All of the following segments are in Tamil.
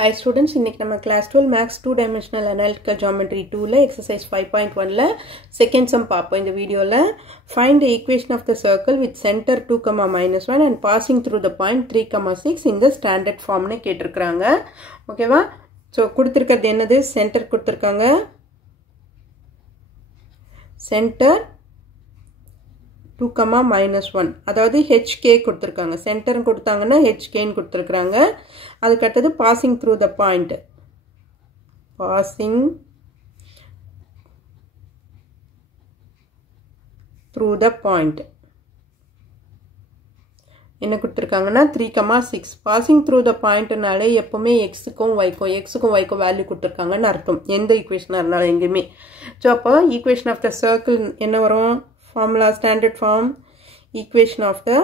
Hi students, இன்னைக்கு நம்ம class 12 max 2 dimensional analytical geometry 2ல exercise 5.1ல second sum பார்ப்போம் இந்த வீடியோல. Find the equation of the circle with center 2, -1 and passing through the point 3, 6 in the standard form னு கேட்டிருக்காங்க. ஓகேவா? சோ கொடுத்திருக்கிறது என்னது? center கொடுத்திருக்காங்க. center 2, -1 அதாவது HK கொடுத்திருக்காங்க. center கொடுத்தாங்கன்னா HK ன்னு கொடுத்திருக்காங்க. அதுக்கு அடுத்தது passing through the point. passing through the point. என்ன கொடுத்திருக்காங்கன்னா 3, 6. passing through the point நாலே எப்பவுமே xக்கும் yக்கும் வேல்யூ கொடுத்திருக்காங்கன்னு அர்த்தம். எந்த ஈக்குவேஷனா இருந்தாலும் எங்கேயுமே. சோ அப்போ ஈக்குவேஷன் ஆஃப் த சர்க்கிள் என்ன வரும்? Formula standard form equation of the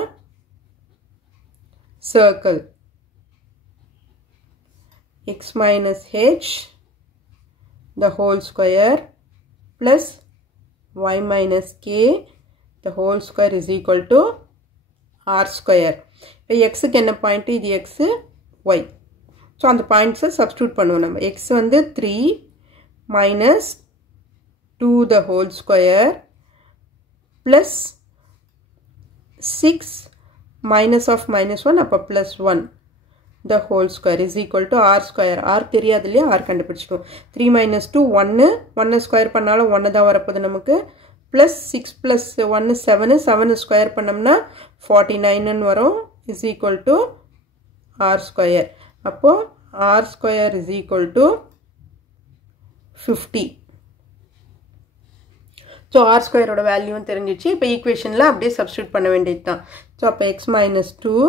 circle x minus h the whole square plus y minus k the whole square is equal to r square. இப்போ x க்கு என்ன பாயிண்ட்? இது x, y. ஸோ அந்த பாயிண்ட்ஸை சப்ஸ்டியூட் பண்ணுவோம் நம்ம. x வந்து 3 minus 2 the whole square plus 6 minus of -1 அப்போ plus 1 the whole square is equal to r square. r தெரியாது இல்லையா? r கண்டுபிடிச்சிட்டோம். 3 minus 2 1 ஸ்கொயர் பண்ணாலும் 1 தான் வரப்போகுது நமக்கு. plus 6 plus 1 7 ஸ்கொயர் பண்ணோம்னா 49 வரும் is equal to r square. அப்போ r square is equal to 50. So r square ஓட வேல்யூவும் தெரிஞ்சிச்சு. இப்போ ஈக்குவேஷன்ல அப்படியே சப்ஸ்டிட்யூட் பண்ண வேண்டியது தான். ஸோ அப்போ x minus 2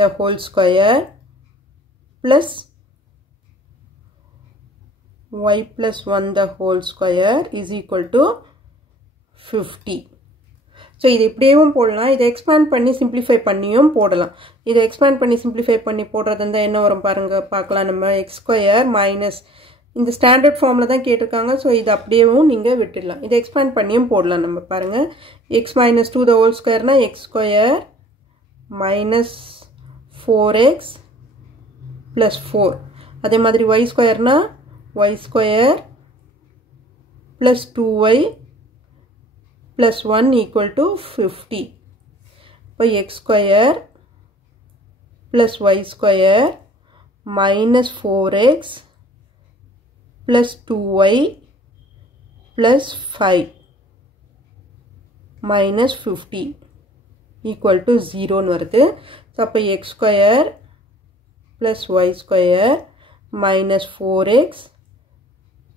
the whole square plus y plus 1 the whole square is equal to 50. So இது இப்படியேவும் போடலாம். இதை எக்ஸ்பேண்ட் பண்ணி சிம்பிளிஃபை பண்ணியும் போடலாம். இதை எக்ஸ்பேண்ட் பண்ணி சிம்பிளிஃபை பண்ணி போடுறது இருந்தால் என்ன வரும் பாருங்க, பார்க்கலாம் நம்ம. எக்ஸ் ஸ்கொயர் மைனஸ் இந்த ஸ்டாண்டர்ட் ஃபார்மில் தான் கேட்டிருக்காங்க. ஸோ இது அப்படியேவும் நீங்கள் விட்டுடலாம். இதை எக்ஸ்பேண்ட் பண்ணியும் போடலாம் நம்ம. பாருங்கள், எக்ஸ் மைனஸ் 2 த ஹோல் ஸ்கொயர்னா x square minus 4x plus 4. அதே மாதிரி ஒய் ஸ்கொயர்னா y square plus 2y plus 1 equal to 50. இப்போ x square plus y square minus 4x plus 2y plus 5 minus 50 equal to 0 னு வருது. ஸோ அப்போ x square plus y square minus 4x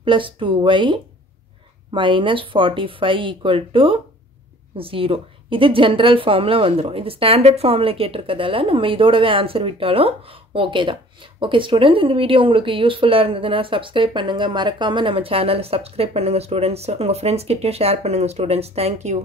plus 2y minus 45 equal to 0. இது ஜென்ரல் ஃபார்மில் வந்துடும். இது ஸ்டாண்டர்ட் ஃபார்மில் கேட்டிருக்கதால நம்ம இதோடவே ஆன்சர் விட்டாலும் ஓகே தான். ஓகே ஸ்டூடெண்ட்ஸ், இந்த வீடியோ உங்களுக்கு யூஸ்ஃபுல்லாக இருந்ததுன்னா சப்ஸ்கிரைப் பண்ணுங்கள். மறக்காமல் நம்ம சேனலை சப்ஸ்கிரைப் பண்ணுங்கள் ஸ்டூடெண்ட்ஸ். உங்கள் ஃப்ரெண்ட்ஸ் கிட்டேயும் ஷேர் பண்ணுங்கள் ஸ்டூடெண்ட்ஸ். தேங்க்யூ.